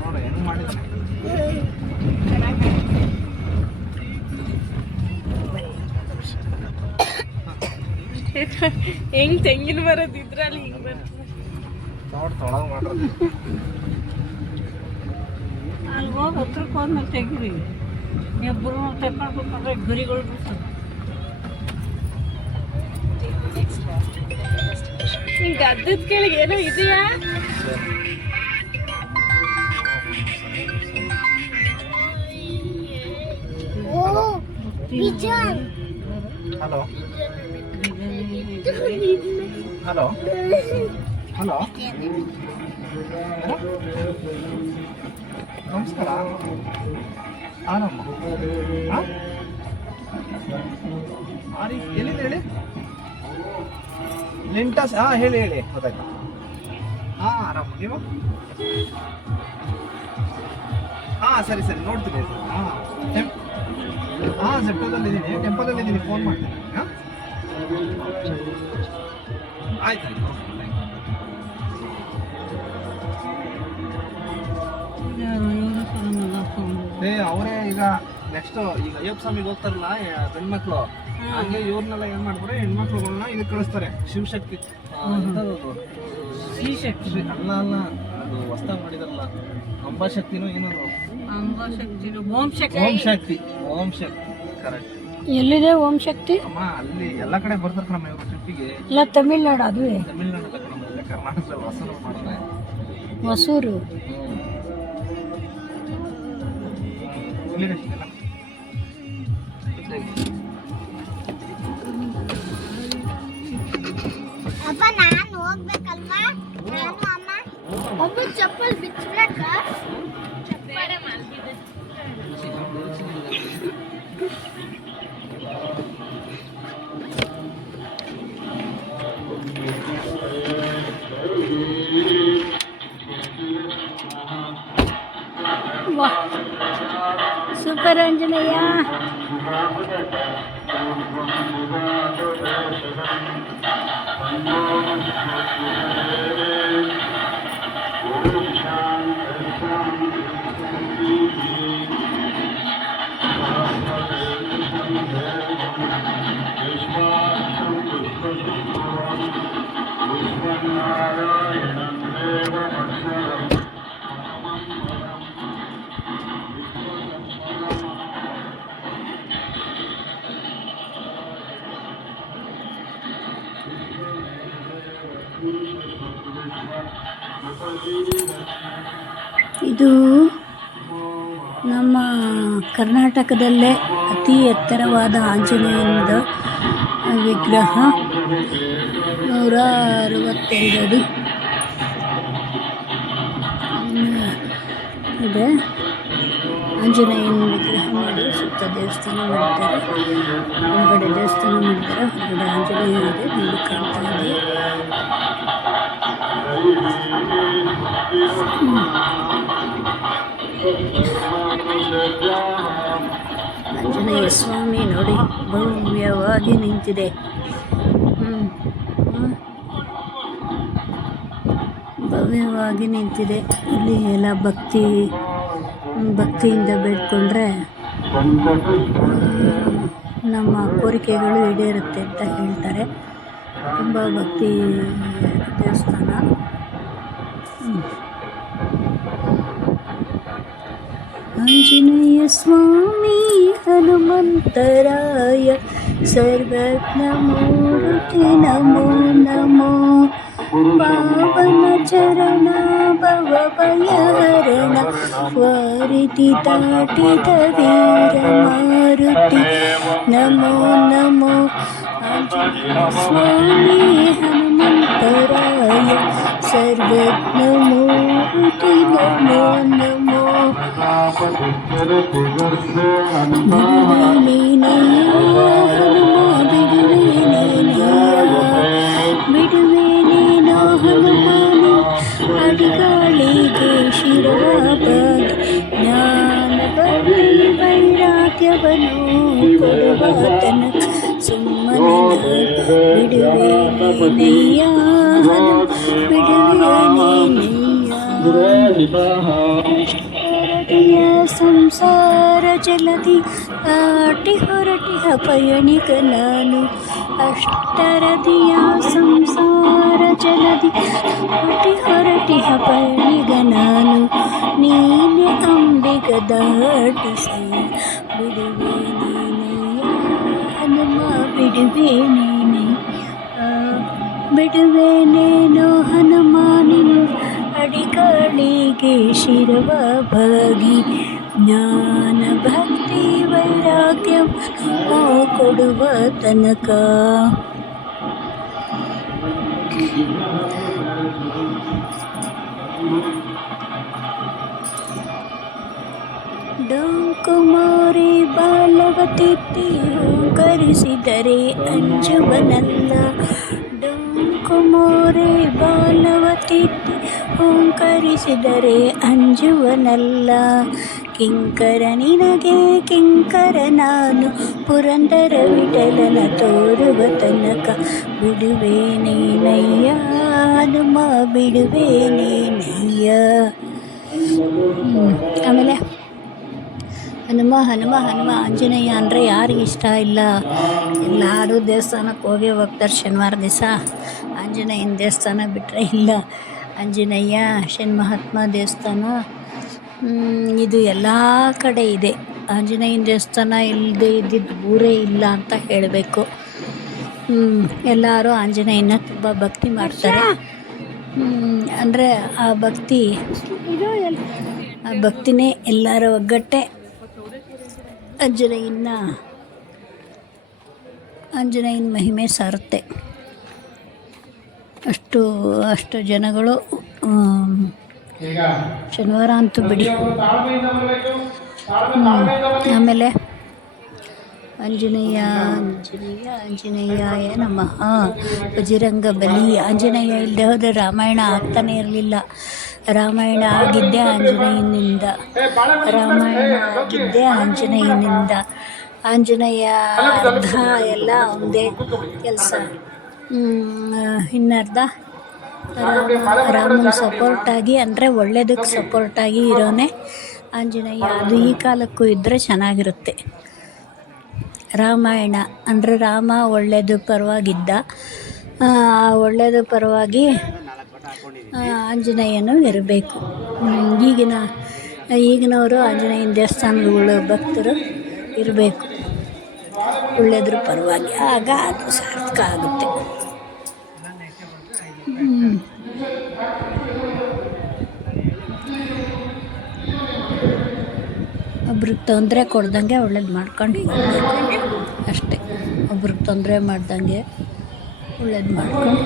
ನೋಡಿ ಹೆಂಗ್ ಮಾಡಿದ್ದಾನೆ. ಹೆಂಗ್ ತೆಂಗಿನ ಬರೋದಿದ್ರಲ್ಲಿ ಹಿಂಗ್ ಬರ್ತದೆ ನೋಡಿ ತೊಳಗ ಮಾಡೋದು. ಅಲ್ಲಿ ಹೋಗಿ ಹತ್ರಕ್ಕೆ ಹೋದ್ಮೇಲೆ ತೆಗಿರಿ. ಇಬ್ಬರು ತಗೊಂಡ್ರೆ ಗುರಿಗಳು ಬಿಡ್ತದೆ. ಹಿಂಗೆ ಗದ್ದದ ಕೆಳಗೆ ಏನೋ ಇದೆಯಾ? ಹಲೋ ಹಲೋ ಹಲೋ ನಮಸ್ಕಾರ. ಆನಮ್ಮ ಎಲ್ಲಿದೆ ಹೇಳಿ? ಲಿಂಟಸ್. ಹೇಳಿ ಹೇಳಿ, ಗೊತ್ತಾಯ್ತು. ಆರಾಮ ನೀವು? ಸರಿ ಸರಿ, ನೋಡ್ತೀನಿ. ಸೆಪ್ಟೋದಲ್ಲಿ ಇದ್ದೀನಿ, ಟೆಂಪಲಲ್ಲಿ ಇದ್ದೀನಿ, ಫೋನ್ ಮಾಡ್ತೀನಿ. ಆಯ್ತು. ಅವರೇ ಈಗ ನೆಕ್ಸ್ಟ್ ಈಗ ಅಯ್ಯಪ್ಪ ಸ್ವಾಮಿಗೆ ಹೋಗ್ತಾರಲ್ಲ ಗಂಡ್ಮಕ್ಳು, ಹಂಗೆ ಇವ್ರನ್ನೆಲ್ಲ ಏನ್ ಮಾಡ್ತಾರೆ, ಹೆಣ್ಮಕ್ಳುಗಳನ್ನ ಇದಕ್ಕೆ ಕಳಿಸ್ತಾರೆ. ಶಿವಶಕ್ತಿ ಶ್ರೀಶಕ್ತಿ ಅಲ್ಲ ಅಲ್ಲ, ಅದು ಹೊಸ್ದಾಗಿ ಮಾಡಿದಾರಲ್ಲ, ಅಂಬಾಶಕ್ತಿನೂ ಏನದು, ಓಂ ಶಕ್ತಿ. ಓಂ ಶಕ್ತಿ ಕರೆಕ್ಟ್. ಎಲ್ಲಿದೆ ಓಂ ಶಕ್ತಿ? ಅಮ್ಮ ಅಲ್ಲಿ ಎಲ್ಲ ಕಡೆ ಬರ್ತಾರೆ ಕಣಮ್ಮ ಇವರು ಟ್ರಿಪ್ಪಿಗೆ. ಇಲ್ಲ ತಮಿಳ್ನಾಡು, ಅದುವೇ ತಮಿಳ್ನಾಡು ಅಲ್ಲ ಕಣಮ್ಮ, ಇಲ್ಲ ಕರ್ನಾಟಕದಲ್ಲಿ ಹೊಸೂರು ಮಾಡಿದ್ರೆ ಹೊಸೂರು. ಅಪ್ಪ ನಾನು ಹೋಗ್ಬೇಕಲ್ವಾ? ನಾನು ಅಮ್ಮ ಒಬ್ಬ ಚಪ್ಪಲ್ ಬಿಚ್ಚಬೇಕ. ಸೂಪರ್ ಆಂಜನೇಯ. ಇದು ನಮ್ಮ ಕರ್ನಾಟಕದಲ್ಲೇ ಅತಿ ಎತ್ತರವಾದ ಆಂಜನೇಯನ ವಿಗ್ರಹ, 162 ಅಡಿ ಇದೆ. ಆಂಜನೇಯನ ವಿಗ್ರಹ ಮಾಡಿ ಸುತ್ತ ದೇವಸ್ಥಾನ ಮಾಡ್ತಾರೆ. ಹೊರಗಡೆ ದೇವಸ್ಥಾನ ಮಾಡ್ತಾರೆ, ಹೊರಗಡೆ ಆಂಜನೇಯ ಇದೆ, ನೋಡಿ ಕಾಣ್ತಾ ಇದೆ. ಆಂಜನೇಯ ಸ್ವಾಮಿ ನೋಡಿ ಭವ್ಯವಾಗಿ ನಿಂತಿದೆ. ಭವ್ಯವಾಗಿ ನಿಂತಿದೆ. ಇಲ್ಲಿ ಎಲ್ಲ ಭಕ್ತಿಯಿಂದ ಬೇಡ್ಕೊಂಡ್ರೆ ನಮ್ಮ ಕೋರಿಕೆಗಳು ಈಡೇರುತ್ತೆ ಅಂತ ಹೇಳ್ತಾರೆ. ತುಂಬ ಭಕ್ತಿ ದೇವಸ್ಥಾನ. ಆಂಜನೇಯ ಸ್ವಾಮಿ ಹನುಮಂತರಾಯ ಸರ್ವಜ್ಞಮೂರ್ತಿ ನಮೋ ನಮೋ. ಪಾವನ ಚರಣ ಭವಭಯಹರಣ ವಾರಿಧಿ ದಾಟಿದ ವೀರ ಮಾರುತಿ ನಮೋ ನಮೋ. ಆಂಜನೇಯ ಸ್ವಾಮಿ ಹನುಮಂತರಾಯ ಸರ್ವಜ್ಞಮೂರ್ತಿ ನಮೋ ನಮೋ. ಬಿಡುವೆ ನೀನಯ್ಯ ಹನುಮ, ಬಿಡುವೆ ನೀನಯ್ಯ, ಬಿಡುವೆ ನೀನು ಹನುಮಾನು, ಅಡಿಗಾಳಿಗೆ ಶಿರಬಾಗಿ ಜ್ಞಾನ ವೈರಾಗ್ಯವನ್ನು ಕೊಡುವ ತನಕ ಸುಮ್ಮನೆ ಬಿಡುವೆ ನೀನಯ್ಯ ಹನುಮ, ಬಿಡುವೆ ನೀನಯ್ಯ. ಅಷ್ಟರದಿಯ ಸಂಸಾರ ಜಲದಿ ದಾಟಿ ಹೊರಟಿಹ ಪಯಣಿಗ ನಾನು. ಅಷ್ಟರದಿಯ ಸಂಸಾರ ಜಲದಿ ದಾಟಿ ಹೊರಟಿಹ ಪಯಣಿಗ ನಾನು. ನೀನೆ ಅಂಬಿಗ ದಾಟಿಸಿ ಬಿಡುವೆ ನೀನೆಯ ಹನುಮ ಬಿಡುವೆ ನೀನೆ. ಬಿಡುವೆನೇನೋ ಹನುಮ ನಿನ್ನ ಅಡಿಗಳಿಗೆ ಶಿರವ ಭಾಗಿ. ಜ್ಞಾನ ಭಕ್ತಿ ವೈರಾಗ್ಯವನ್ನು ಕೊಡುವ ತನಕ. ಡಂಕುಮಾರಿ ಬಾಲವತಿತ್ತಿ ಹೂಂಕರಿಸಿದರೆ ಅಂಜುವನಲ್ಲ. ಡಂಕುಮಾರಿ ಬಾಲವತಿತ್ತಿ ಹೂಂಕರಿಸಿದರೆ ಅಂಜುವನಲ್ಲ. ಕಿಂಕರ ನಿನಗೆ ಕಿಂಕರ ನಾನು ಪುರಂದರ ವಿಠಲನ ತೋರುವ ತನಕ. ಬಿಡುವೆ ನೀನಯ್ಯ ಹನುಮ ಬಿಡುವೆ ನೀನಯ್ಯ. ಆಮೇಲೆ ಹನುಮ ಹನುಮ ಹನುಮ ಆಂಜನೇಯ ಅಂದರೆ ಯಾರಿಗೆ ಇಷ್ಟ ಇಲ್ಲ. ಎಲ್ಲರೂ ದೇವಸ್ಥಾನಕ್ಕೆ ಹೋಗ್ತಾರೆ ಶನಿವಾರ ದಿವಸ. ಆಂಜನೇಯನ ದೇವಸ್ಥಾನ ಬಿಟ್ಟರೆ ಇಲ್ಲ. ಆಂಜನೇಯ ಶನಿಮಹಾತ್ಮ ದೇವಸ್ಥಾನ ಇದು ಎಲ್ಲ ಕಡೆ ಇದೆ. ಆಂಜನೇಯನ ದೇವಸ್ಥಾನ ಇಲ್ಲದೆ ಇದ್ದಿದ್ದು ಊರೇ ಇಲ್ಲ ಅಂತ ಹೇಳಬೇಕು. ಎಲ್ಲರೂ ಆಂಜನೇಯನ ತುಂಬ ಭಕ್ತಿ ಮಾಡ್ತಾರೆ. ಅಂದರೆ ಆ ಭಕ್ತಿನೇ ಎಲ್ಲರ ಒಗ್ಗಟ್ಟೆ. ಆಂಜನೇಯನ ಮಹಿಮೆ ಸಾರುತ್ತೆ. ಅಷ್ಟು ಜನಗಳು ಶನಿವಾರ ಅಂತೂ ಬಿಡಿ. ಆಮೇಲೆ ಆಂಜನೇಯ ಆಂಜನೇಯಾಯ ನಮಃ. ಬಜರಂಗ ಬಲಿ. ಆಂಜನೇಯ ಇಲ್ಲದೆ ಹೋದರೆ ರಾಮಾಯಣ ಆಗ್ತಾನೆ ಇರಲಿಲ್ಲ. ರಾಮಾಯಣ ಆಗಿದ್ದೇ ಆಂಜನೇಯನಿಂದ. ಆಂಜನೇಯ ಅರ್ಧ ಎಲ್ಲ ಒಂದೇ ಕೆಲಸ, ಇನ್ನರ್ಧ ರಾಮನ ಸಪೋರ್ಟಾಗಿ ಅಂದರೆ ಒಳ್ಳೆಯದಕ್ಕೆ ಸಪೋರ್ಟಾಗಿ ಇರೋನೇ ಆಂಜನೇಯ. ಅದು ಈ ಕಾಲಕ್ಕೂ ಇದ್ದರೆ ಚೆನ್ನಾಗಿರುತ್ತೆ. ರಾಮಾಯಣ ಅಂದರೆ ರಾಮ ಒಳ್ಳೆಯದು ಪರವಾಗಿದ್ದ. ಒಳ್ಳೆಯದು ಪರವಾಗಿ ಆಂಜನೇಯನು ಇರಬೇಕು. ಈಗಿನವರು ಆಂಜನೇಯನ ದೇವಸ್ಥಾನಗಳು ಭಕ್ತರು ಇರಬೇಕು ಒಳ್ಳೆಯದ್ರ ಪರವಾಗಿ. ಆಗ ಅದು ಸಾರ್ಥಕ ಆಗುತ್ತೆ. ಒಬ್ರಿಗೆ ತೊಂದರೆ ಕೊಡ್ದಂಗೆ ಒಳ್ಳೇದು ಮಾಡ್ಕೊಂಡು ಅಷ್ಟೇ. ಒಬ್ರಿಗೆ ತೊಂದರೆ ಮಾಡ್ದಂಗೆ ಒಳ್ಳೇದು ಮಾಡ್ಕೊಂಡು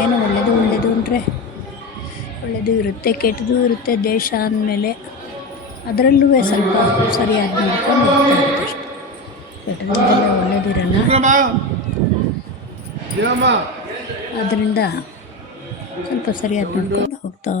ಏನು ಒಳ್ಳೆಯದು ಅಂದರೆ ಒಳ್ಳೆಯದು ಇರುತ್ತೆ, ಕೆಟ್ಟದ್ದು ಇರುತ್ತೆ. ದೇಶ ಅಂದಮೇಲೆ ಅದರಲ್ಲೂ ಸ್ವಲ್ಪ ಸರಿಯಾಗಿ ಮಾಡ್ಕೊಂಡು ಹೋಗ್ತಾ ಇರುತ್ತೆ ಅಷ್ಟೆ. ಕೆಟ್ಟದ್ರಲ್ಲೆಲ್ಲ ಒಳ್ಳೇದಿರಲ್ಲ. ಅದರಿಂದ ಸ್ವಲ್ಪ ಸರಿಯಾಗಿ ಮಾಡ್ಕೊಂಡು ಹೋಗ್ತಾ